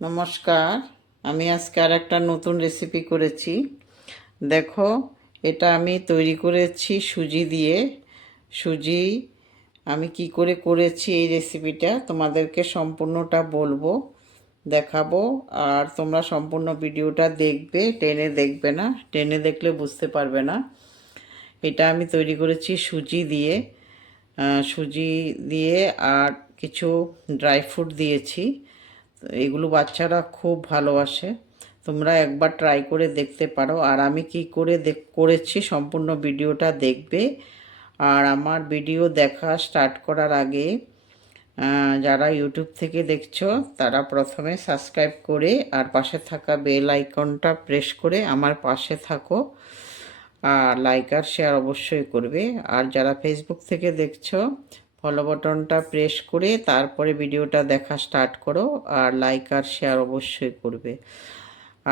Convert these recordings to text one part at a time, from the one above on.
নমস্কার। আমি আজকে আর একটা নতুন রেসিপি করেছি। দেখো, এটা আমি তৈরি করেছি সুজি দিয়ে। সুজি আমি কি করে করেছি এই রেসিপিটা তোমাদেরকে সম্পূর্ণটা বলবো, দেখাবো। আর তোমরা সম্পূর্ণ ভিডিওটা দেখবে, টেনে দেখবে না, টেনে দেখলে বুঝতে পারবে না। এটা আমি তৈরি করেছি সুজি দিয়ে। সুজি দিয়ে আর কিছু ড্রাই ফ্রুট দিয়েছি। এগুলো বাচ্চারা খুব ভালোবাসে। তোমরা একবার ট্রাই করে দেখতে পারো। আর আমি কি করে করেছি সম্পূর্ণ ভিডিওটা দেখবে। আর আমার ভিডিও দেখা স্টার্ট করার আগে যারা ইউটিউব থেকে দেখছো তারা প্রথমে সাবস্ক্রাইব করে আর পাশে থাকা বেল আইকনটা প্রেস করে আমার পাশে থাকো। আর লাইক আর শেয়ার অবশ্যই করবে। আর যারা ফেসবুক থেকে দেখছো ফলো বাটনটা প্রেস করে তারপরে ভিডিওটা দেখা স্টার্ট করো। আর লাইক আর শেয়ার অবশ্যই করবে।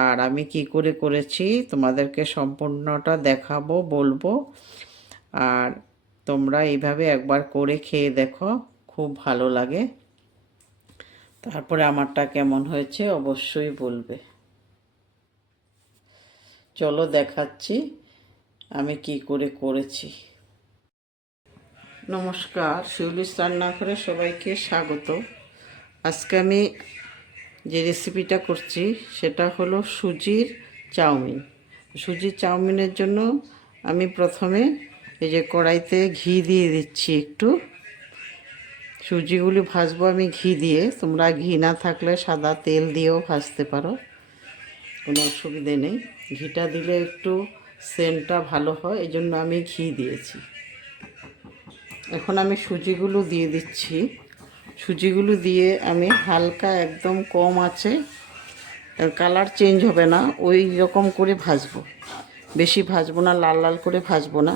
আর আমি কি করে করেছি তোমাদেরকে সম্পূর্ণটা দেখাবো, বলবো। আর তোমরা এইভাবে একবার করে খেয়ে দেখো, খুব ভালো লাগে। তারপরে আমারটা কেমন হয়েছে অবশ্যই বলবে। চলো দেখাচ্ছি আমি কি করে করেছি। নমস্কার, শিউলিস রান্নাঘরে সবাইকে স্বাগত। আজকে আমি যে রেসিপিটা করছি সেটা হলো সুজির চাউমিন। সুজির চাউমিনের জন্য আমি প্রথমে এই যে কড়াইতে ঘি দিয়ে দিচ্ছি একটু। সুজিগুলি ভাজবো আমি ঘি দিয়ে। তোমরা ঘি না থাকলে সাদা তেল দিয়েও ভাজতে পারো, কোনো অসুবিধে নেই। ঘিটা দিলে একটু সেন্টটা ভালো হয়, এই জন্য আমি ঘি দিয়েছি। এখন আমি সুজিগুলো দিয়ে দিচ্ছি। সুজিগুলো দিয়ে আমি হালকা একদম কম আছে, কালার চেঞ্জ হবে না ওই রকম করে ভাজবো। বেশি ভাজবো না, লাল লাল করে ভাজবো না।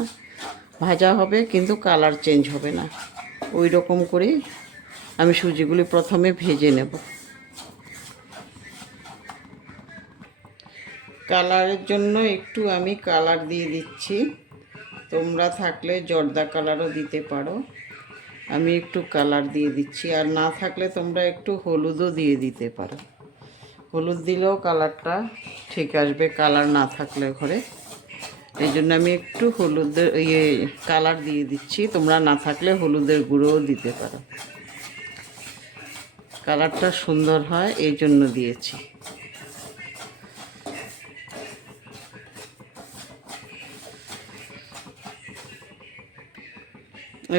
ভাজা হবে কিন্তু কালার চেঞ্জ হবে না, ওই রকম করে আমি সুজিগুলি প্রথমে ভেজে নেব। কালারের জন্য একটু আমি কালার দিয়ে দিচ্ছি। তোমরা থাকলে জর্দা কালারও দিতে পারো। আমি একটু কালার দিয়ে দিচ্ছি। আর না থাকলে তোমরা একটু হলুদও দিয়ে দিতে পারো। হলুদ দিলেও কালারটা ঠিক আসবে, কালার না থাকলে ঘরে। এই জন্য আমি একটু হলুদের কালার দিয়ে দিচ্ছি। তোমরা না থাকলে হলুদের গুঁড়োও দিতে পারো, কালারটা সুন্দর হয় এই জন্য দিয়েছি।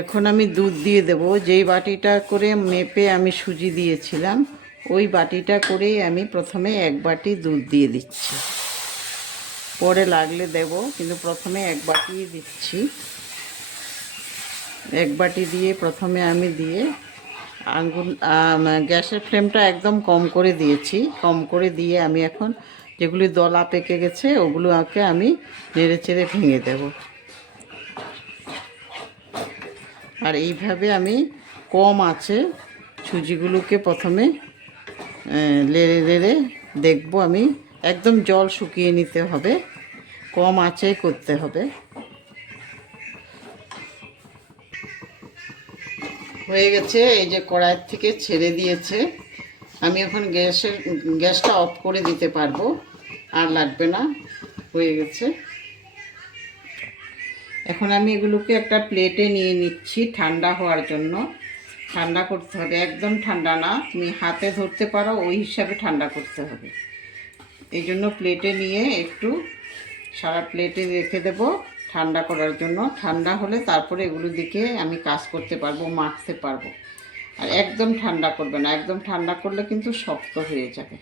এখন আমি দুধ দিয়ে দেব। যেই বাটিটা করে মেপে আমি সুজি দিয়েছিলাম ওই বাটিটা করেই আমি প্রথমে এক বাটি দুধ দিয়ে দিচ্ছি। পরে লাগলে দেব, কিন্তু প্রথমে এক বাটি দিচ্ছি। এক বাটি দিয়ে প্রথমে আমি দিয়ে গ্যাসের ফ্লেমটা একদম কম করে দিয়েছি। কম করে দিয়ে আমি এখন যেগুলি দলা পেকে গেছে ওগুলোকে আমি নেড়ে চেড়ে ভেঙে দেব। আর এইভাবে আমি কম আছে সুজিগুলোকে প্রথমে লেড়ে লেড়ে দেখব। আমি একদম জল শুকিয়ে নিতে হবে, কম আঁচে করতে হবে। হয়ে গেছে, এই যে কড়াইয়ের থেকে ছেড়ে দিয়েছে। আমি এখন গ্যাসটা অফ করে দিতে পারবো, আর লাগবে না, হয়ে গেছে। এখন আমি এগুলোকে একটা প্লেটে নিয়ে নিচ্ছি ঠান্ডা হওয়ার জন্য। ঠান্ডা করতে হবে, একদম ঠান্ডা না, তুমি হাতে ধরতে পারো ওই হিসাবে ঠান্ডা করতে হবে। এই জন্য প্লেটে নিয়ে একটু সারা প্লেটে রেখে দেব ঠান্ডা করার জন্য। ঠান্ডা হলে তারপরে এগুলো দিকে আমি কাজ করতে পারবো, মাখতে পারবো। আর একদম ঠান্ডা করবে না, একদম ঠান্ডা করলে কিন্তু শক্ত হয়ে যাবে।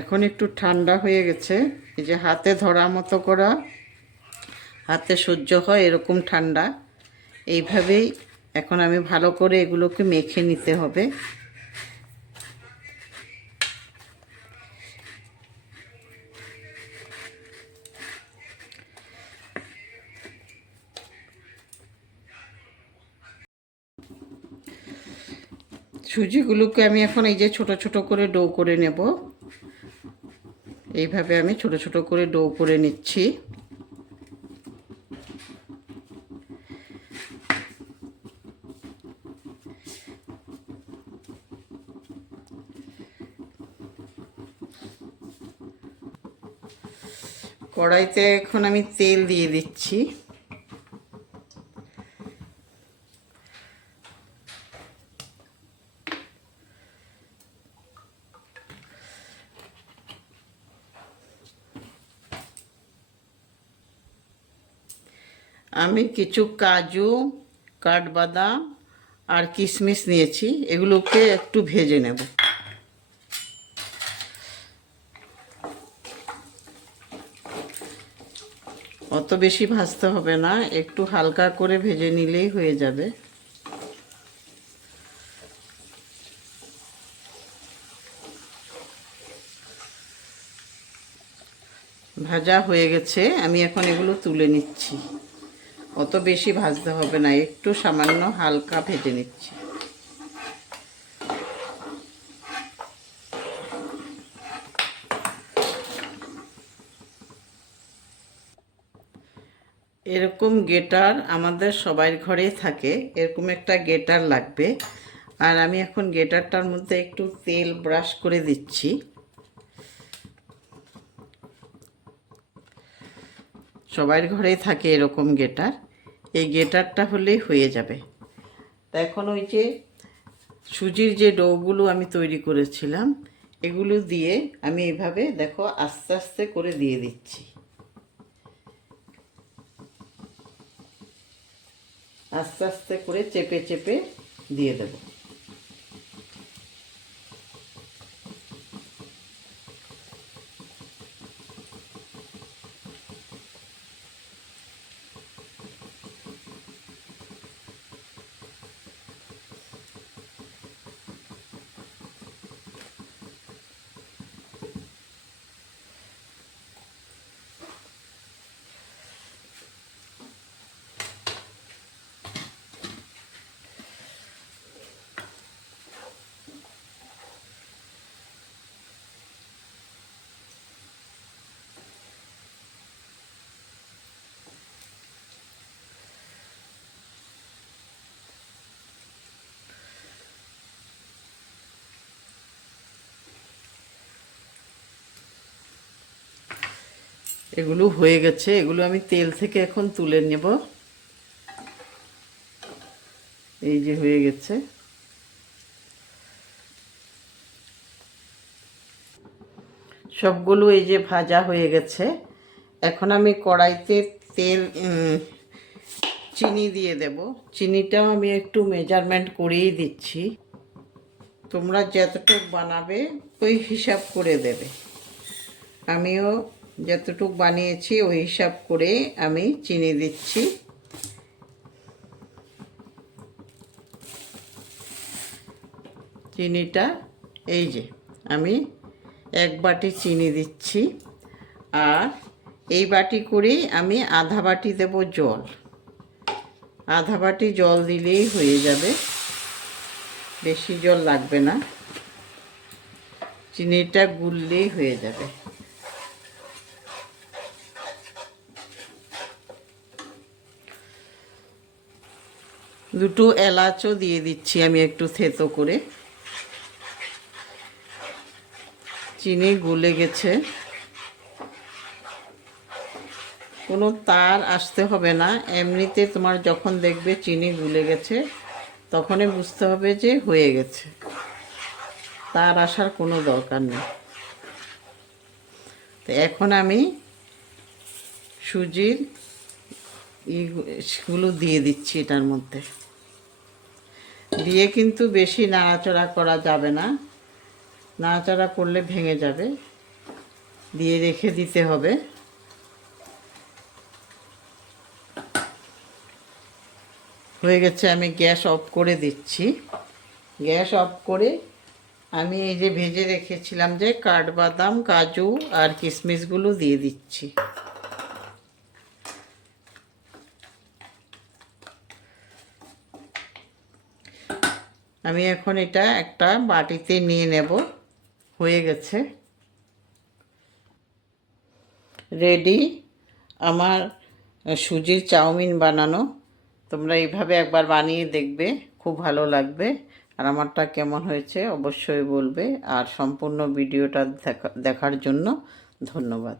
এখন একটু ঠান্ডা হয়ে গেছে। এই যে হাতে ধরা মতো করা, হাতে সহ্য হয় এরকম ঠান্ডা। এইভাবেই এখন আমি ভালো করে এগুলোকে মেখে নিতে হবে। সুজিগুলোকে আমি এখন এই যে ছোট ছোট করে ডো করে নেব। এইভাবে আমি ছোট ছোট করে ডো করে নিচ্ছি। কড়াইতে এখন আমি তেল দিয়ে দিচ্ছি। আমি কিছু কাজু, কাঠবাদাম আর কিশমিশ নিয়েছি, এগুলোকে একটু ভেজে নেব। অত বেশি ভাজতে হবে না, একটু হালকা করে ভেজে নিলেই হয়ে যাবে। ভাজা হয়ে গেছে, আমি এখন এগুলো তুলে নিচ্ছি। অত বেশি ভাজতে হবে না, একটু সামান্য হালকা ভেজে নিচ্ছি। এরকম গ্রেটার আমাদের সবার ঘরে থাকে, এরকম একটা গ্রেটার লাগবে। আর আমি এখন গ্রেটারটার মধ্যে একটু তেল ব্রাশ করে দিচ্ছি। সবার ঘরেই থাকে এরকম গ্রেটার, এই গ্রেটারটা হলেই হয়ে যাবে। তা এখন ওই যে সুজির যে ডোগুলো আমি তৈরি করেছিলাম, এগুলো দিয়ে আমি এইভাবে দেখো আস্তে আস্তে করে দিয়ে দিচ্ছি। আস্তে আস্তে করে চেপে চেপে দিয়ে দেব। এগুলো হয়ে গেছে, এগুলো আমি তেল থেকে এখন তুলে নেব। এই যে হয়ে গেছে। সবগুলো এই যে ভাজা হয়ে গেছে। এখন আমি কড়াইতে তেল চিনি দিয়ে দেব। চিনিটাও আমি একটু মেজারমেন্ট করেই দিচ্ছি। তোমরা যতটুকু বানাবে ওই হিসাব করে দেবে। আমিও যতটুকু বানিয়েছি ওই হিসাব করে আমি চিনি দিচ্ছি। চিনিটা এই যে আমি 1 বাটি চিনি দিচ্ছি। আর এই বাটি করেই আমি আধা বাটি দেব জল। আধা বাটি জল দিলেই হয়ে যাবে, বেশি জল লাগবে না, চিনিটা গুললেই হয়ে যাবে। দুটো এলাচও দিয়ে দিচ্ছি আমি একটু থেতো করে। চিনি গলে গেছে, কোনো তার আসতে হবে না। এমনিতে তোমার যখন দেখবে চিনি গুলে গেছে তখনই বুঝতে হবে যে হয়ে গেছে, তার আসার কোনো দরকার নেই। তো এখন আমি সুজির ইগুলো দিয়ে দিচ্ছি এটার মধ্যে। দিয়ে কিন্তু বেশি নাড়াচাড়া করা যাবে না, নাড়াচাড়া করলে ভেঙে যাবে, দিয়ে রেখে দিতে হবে। হয়ে গেছে, আমি গ্যাস অফ করে দিচ্ছি। গ্যাস অফ করে আমি এই যে ভেজে রেখেছিলাম যে কাঠবাদাম, কাজু আর কিশমিশগুলো দিয়ে দিচ্ছি। আমি এখন এটা একটা বাটিতে নিয়ে নেব। হয়ে গেছে, রেডি আমার সুজির চাউমিন বানানো। তোমরা এইভাবে একবার বানিয়ে দেখবে, খুব ভালো লাগবে। আর আমারটা কেমন হয়েছে অবশ্যই বলবে। আর সম্পূর্ণ ভিডিওটা দেখার জন্য ধন্যবাদ।